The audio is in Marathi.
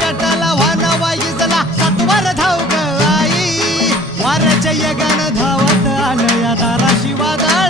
तटाला वाना वाईजला सातवार धाव आई. वाऱ्याच्या यगानं धावत आलं या दाराशी वादळ.